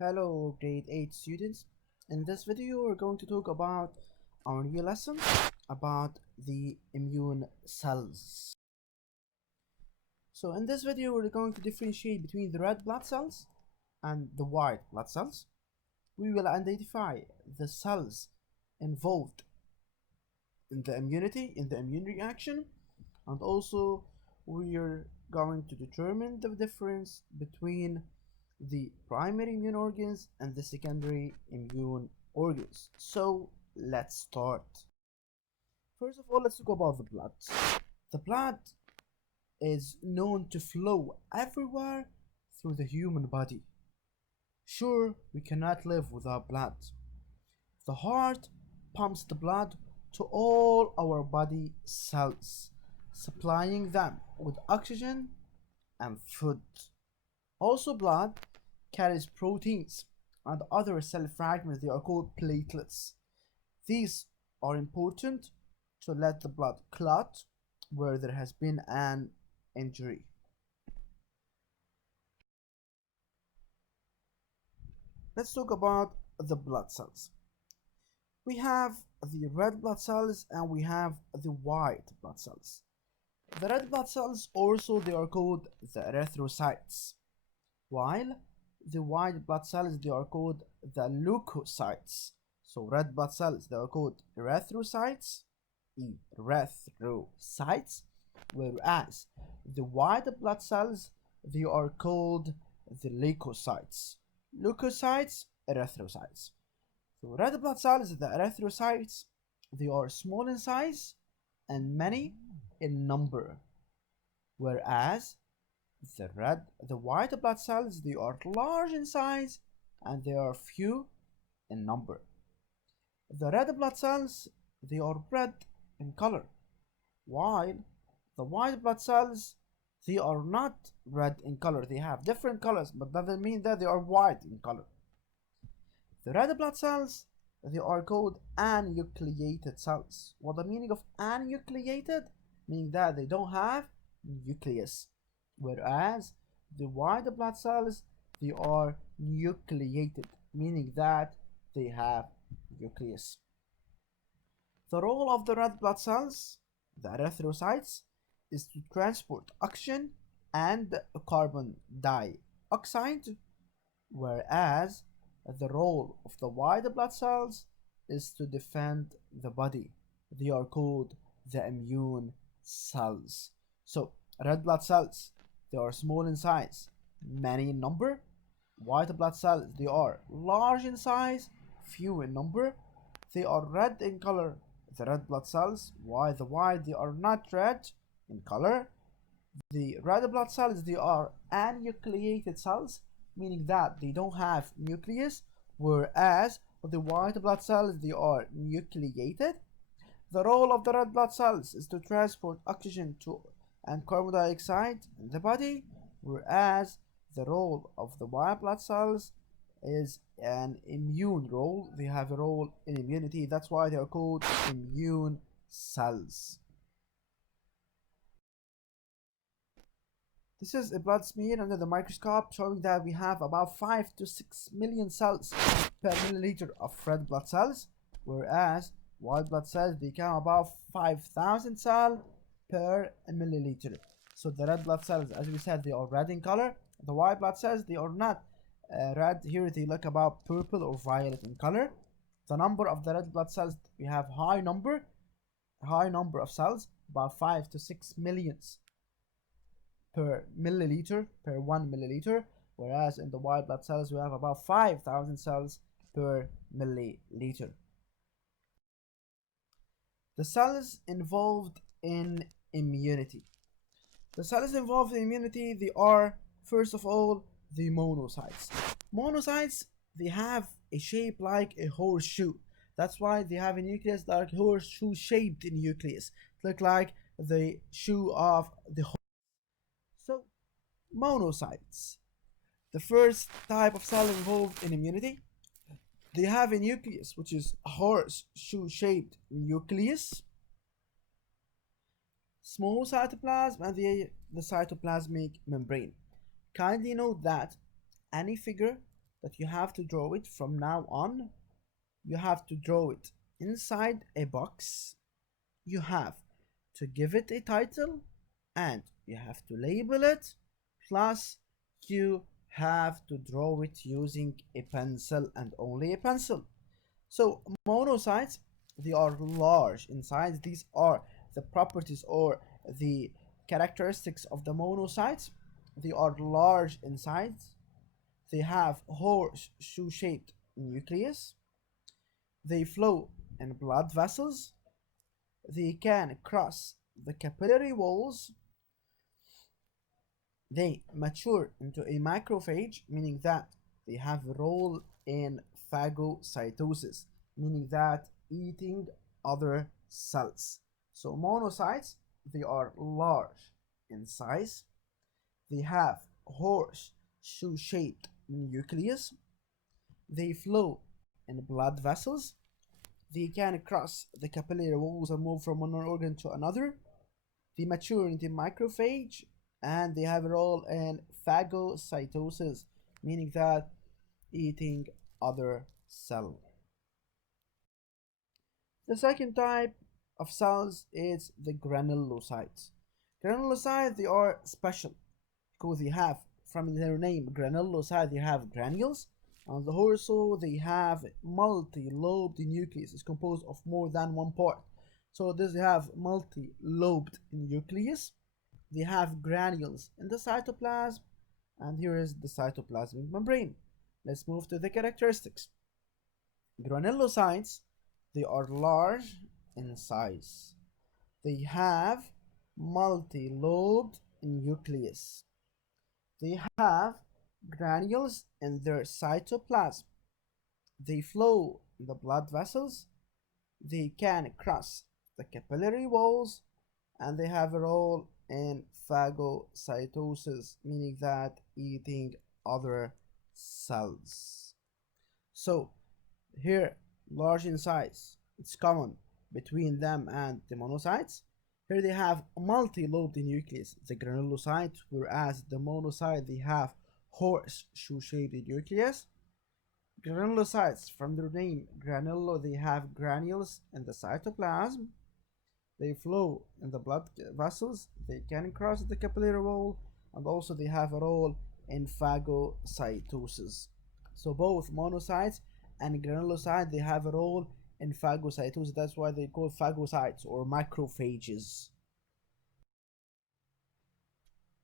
Hello grade 8 students. In this video we're going to talk about our new lesson about the immune cells. So in this video we're going to differentiate between the red blood cells and the white blood cells. We will identify the cells involved in the immunity, in the immune reaction, and also we are going to determine the difference between the primary immune organs and the secondary immune organs. So let's start. First of all, let's talk about the blood. The blood is known to flow everywhere through the human body. Sure, we cannot live without blood. The heart pumps the blood to all our body cells, supplying them with oxygen and food. Also, blood carries proteins and other cell fragments. They are called platelets. These are important to let the blood clot where there has been an injury. Let's talk about the blood cells. We have the red blood cells and we have the white blood cells. The red blood cells also they are called the erythrocytes, while the white blood cells they are called the leukocytes. So red blood cells they are called erythrocytes, whereas the white blood cells they are called the leukocytes. Leukocytes, erythrocytes. So red blood cells, the erythrocytes, they are small in size and many in number, whereas the white blood cells they are large in size and they are few in number. The red blood cells they are red in color, while the white blood cells they are not red in color. They have different colors, but that doesn't mean that they are white in color. The red blood cells they are called anucleated cells. What the meaning of anucleated? Meaning that they don't have nucleus, whereas the white blood cells they are nucleated, meaning that they have nucleus. The role of the red blood cells, the erythrocytes, is to transport oxygen and carbon dioxide, whereas the role of the white blood cells is to defend the body. They are called the immune cells. So red blood cells they are small in size, many in number. White blood cells they are large in size, few in number. They are red in color, the red blood cells, while the white they are not red in color. The red blood cells they are anucleated cells, meaning that they don't have nucleus, whereas the white blood cells they are nucleated. The role of the red blood cells is to transport oxygen and carbon dioxide in the body, whereas the role of the white blood cells is an immune role. They have a role in immunity. That's why they are called immune cells. This is a blood smear under the microscope showing that we have about 5 to 6 million cells per milliliter of red blood cells, whereas white blood cells they count about 5,000 cells per milliliter. So the red blood cells, as we said, they are red in color. The white blood cells they are not red. Here they look about purple or violet in color. The number of the red blood cells we have high number of cells, about 5 to 6 millions per milliliter, per 1 milliliter, whereas in the white blood cells we have about 5,000 cells per milliliter. The cells involved in immunity. The cells involved in immunity they are first of all the monocytes. Monocytes they have a shape like a horseshoe. That's why they have a nucleus like horseshoe shaped nucleus. It looks like the shoe of the horse. So monocytes, the first type of cell involved in immunity, they have a nucleus which is a horseshoe shaped nucleus, small cytoplasm, and the cytoplasmic membrane. Kindly note that any figure that you have to draw it from now on. You have to draw it inside a box. You have to give it a title and you have to label it. Plus, you have to draw it using a pencil and only a pencil. So, monocytes, they are large in size. These are the properties or the characteristics of the monocytes. They are large in size. They have horseshoe shaped nucleus. They flow in blood vessels. They can cross the capillary walls. They mature into a macrophage, meaning that they have a role in phagocytosis, meaning that eating other cells. So monocytes, they are large in size. They have horseshoe-shaped nucleus. They flow in blood vessels. They can cross the capillary walls and move from one organ to another. They mature into macrophage and they have a role in phagocytosis, meaning that eating other cell. The second type of cells is the granulocytes. Granulocytes, they are special because they have, from their name, granulocyte, they have granules. And also they have multi-lobed nucleus. It's composed of more than one part. So they have multi-lobed nucleus. They have granules in the cytoplasm, and here is the cytoplasmic membrane. Let's move to the characteristics. Granulocytes, they are large in size. They have multi-lobed nucleus. They have granules in their cytoplasm. They flow in the blood vessels. They can cross the capillary walls, and they have a role in phagocytosis, meaning that eating other cells. So here, large in size, it's common between them and the monocytes. Here they have multi-lobed nucleus, the granulocyte, whereas the monocyte, they have horseshoe-shaped nucleus. Granulocytes, from their name granulo, they have granules in the cytoplasm. They flow in the blood vessels. They can cross the capillary wall, and also they have a role in phagocytosis. So both monocytes and granulocytes, they have a role in phagocytosis. That's why they call phagocytes or macrophages.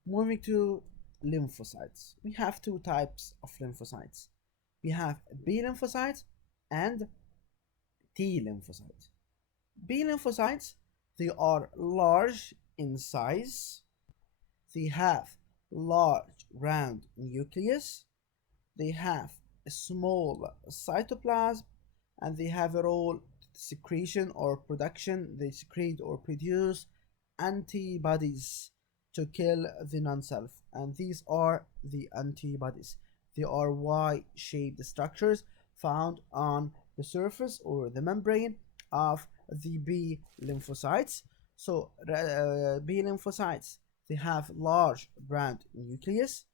Moving to lymphocytes. We have two types of lymphocytes. We have B lymphocytes and T lymphocytes. B lymphocytes, they are large in size. They have large round nucleus. They have a small cytoplasm, and they have a role secretion or production. They secrete or produce antibodies to kill the non-self, and these are the antibodies. They are Y-shaped structures found on the surface or the membrane of the B lymphocytes. So B lymphocytes, they have large round nucleus,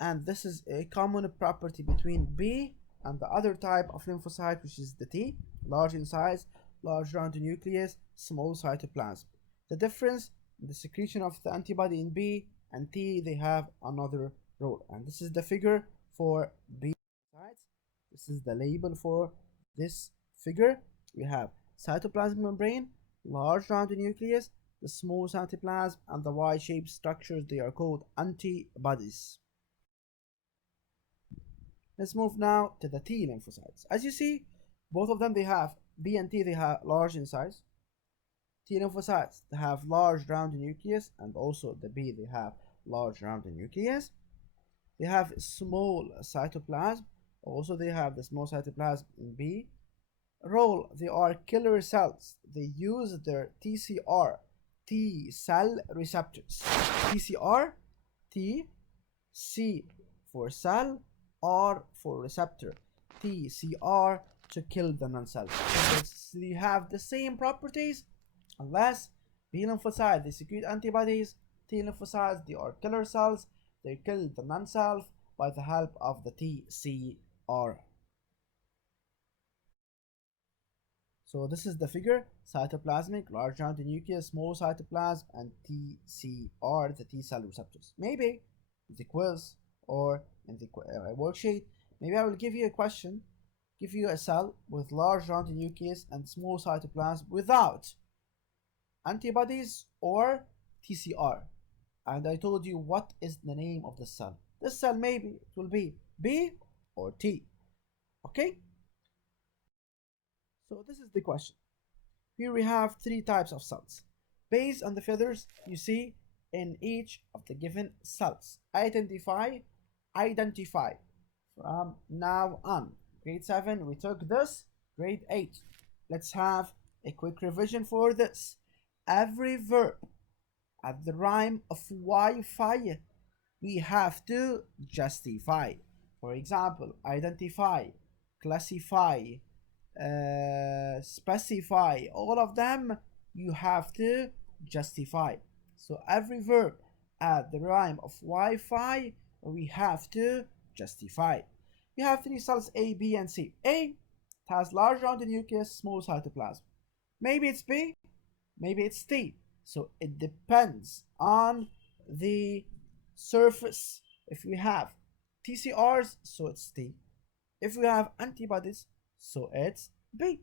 and this is a common property between B and the other type of lymphocyte, which is the T, large in size, large round nucleus, small cytoplasm. The difference in the secretion of the antibody in B and T, they have another role, and this is the figure for B lymphocytes. This is the label for this figure. We have cytoplasmic membrane, large round nucleus, the small cytoplasm, and the Y-shaped structures. They are called antibodies. Let's move now to the T lymphocytes. As you see, both of them, they have B and T, they have large in size. T lymphocytes, they have large round nucleus, and also the B, they have large round nucleus. They have small cytoplasm. Also, they have the small cytoplasm in B. Role, they are killer cells. They use their TCR, T cell receptors. TCR, T, C for cell, R for receptor. TCR to kill the non-cell. So they have the same properties, unless B lymphocytes, they secrete antibodies. T lymphocytes, they are killer cells. They kill the non-self by the help of the TCR. TCR. So this is the figure: cytoplasmic, large rounded nucleus, small cytoplasm, and TCR, the T cell receptors. Maybe in the quiz or in the worksheet, maybe I will give you a question, give you a cell with large rounded nucleus and small cytoplasm without antibodies or TCR. And I told you what is the name of the cell. This cell maybe it will be B or T. Okay? So this is the question. Here we have three types of cells. Based on the figures you see in each of the given cells. Identify from now on. Grade 7, we took this. Grade 8. Let's have a quick revision for this. Every verb at the rhyme of Wi-Fi, we have to justify. For example, identify, classify, specify, all of them you have to justify. So every verb at the rhyme of Wi-Fi, we have to justify. We have three cells A, B, and C. A has large rounded nucleus, small cytoplasm. Maybe it's B, maybe it's T. So it depends on the surface. If we have TCRs, so it's T. If we have antibodies, so it's B.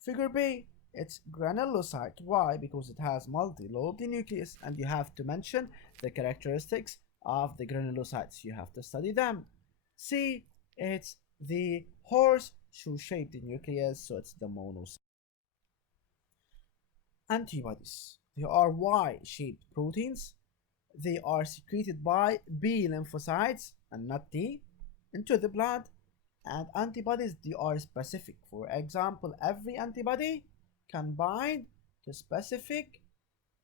Figure B, it's granulocyte. Why? Because it has multi-lobed nucleus, and you have to mention the characteristics of the granulocytes. You have to study them. C, it's the horseshoe-shaped nucleus, so it's the monocyte. Antibodies, they are Y-shaped proteins. They are secreted by B lymphocytes and not T into the blood. And antibodies, they are specific. For example, every antibody can bind to specific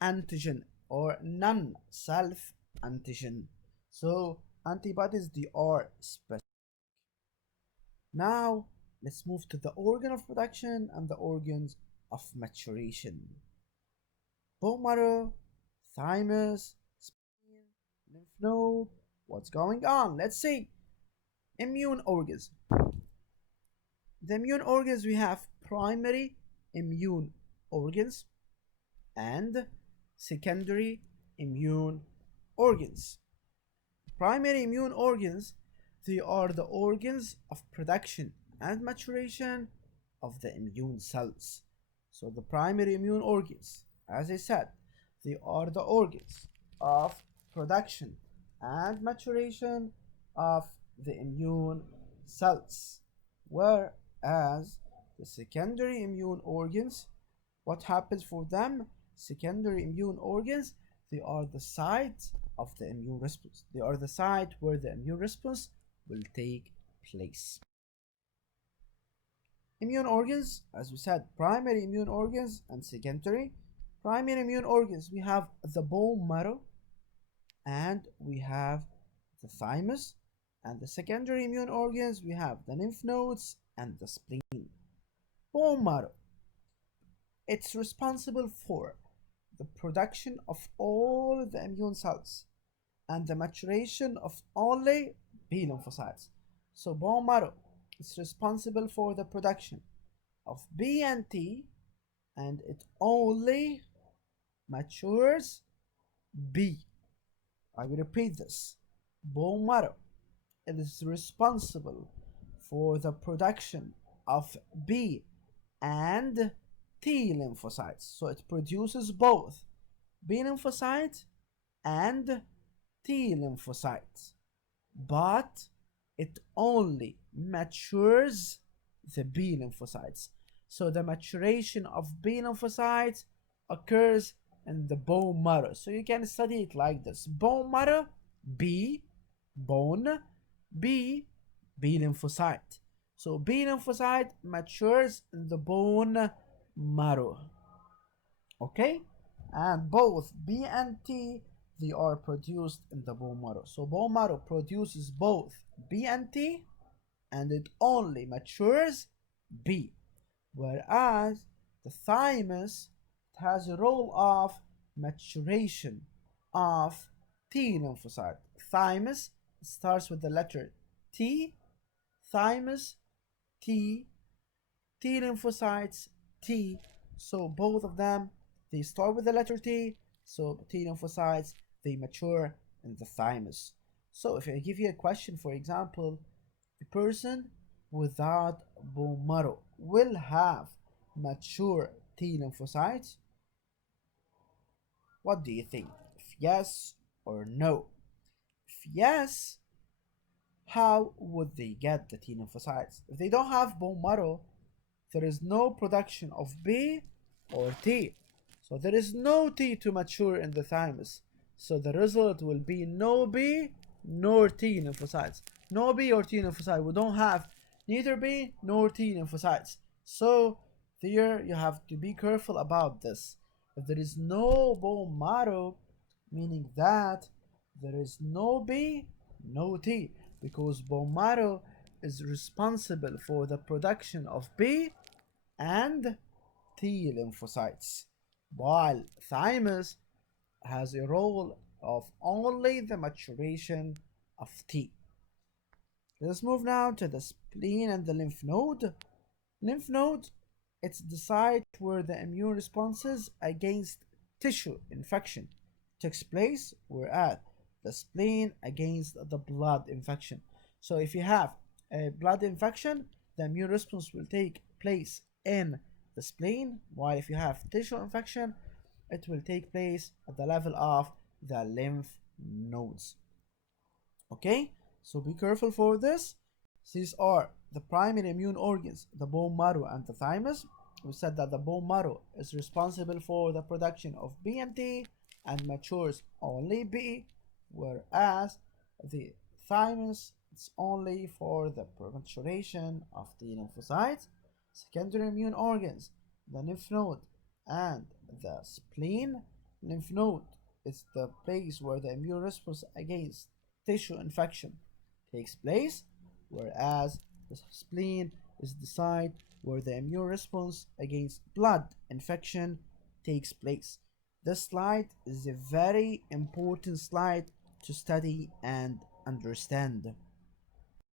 antigen or non-self antigen. So antibodies, they are specific. Now let's move to the organ of production and the organs of maturation. Bone marrow, thymus, spleen, lymph node. What's going on? Let's see. Immune organs. The immune organs, we have primary immune organs and secondary immune organs. Primary immune organs, they are the organs of production and maturation of the immune cells. So the primary immune organs, as I said, they are the organs of production and maturation of the immune cells. Whereas the secondary immune organs, what happens for them? Secondary immune organs, they are the site of the immune response. They are the site where the immune response will take place. Immune organs, as we said, primary immune organs and secondary. Primary immune organs, we have the bone marrow and we have the thymus. And the secondary immune organs, we have the lymph nodes and the spleen. Bone marrow, it's responsible for the production of all the immune cells and the maturation of only B lymphocytes. So bone marrow is responsible for the production of B and T, and it only matures B. I will repeat this. Bone marrow, it is responsible for the production of B and T lymphocytes. So it produces both B lymphocytes and T lymphocytes, but it only matures the B lymphocytes. So the maturation of B lymphocytes occurs in the bone marrow. So you can study it like this: bone marrow, B, bone, B, B lymphocyte. So B lymphocyte matures in the bone marrow. Okay? And both B and T, they are produced in the bone marrow. So bone marrow produces both B and T, and it only matures B. Whereas the thymus has a role of maturation of T lymphocyte. Thymus starts with the letter T. thymus, T, T lymphocytes, T. So both of them, they start with the letter T. So T lymphocytes, they mature in the thymus. So if I give you a question, for example, a person without bone marrow will have mature T lymphocytes. What do you think? If yes or no? If yes, how would they get the T lymphocytes? If they don't have bone marrow, there is no production of B or T. So there is no T to mature in the thymus. So the result will be no B nor T lymphocytes. No B or T lymphocyte. We don't have neither B nor T lymphocytes. So there you have to be careful about this. If there is no bone marrow, meaning that there is no B, no T, because bone marrow is responsible for the production of B and T lymphocytes, while thymus has a role of only the maturation of T. Let's move now to the spleen and the lymph node. Lymph node, it's the site where the immune responses against tissue infection takes place, whereas the spleen against the blood infection. So if you have a blood infection, the immune response will take place in the spleen, while if you have tissue infection, it will take place at the level of the lymph nodes. Okay, so be careful for this. These are the primary immune organs, the bone marrow and the thymus. We said that the bone marrow is responsible for the production of BMT and matures only B, whereas the thymus is only for the maturation of the lymphocytes. Secondary immune organs, the lymph node and the spleen. Lymph node is the place where the immune response against tissue infection takes place, whereas the spleen is the site where the immune response against blood infection takes place. This slide is a very important slide to study and understand.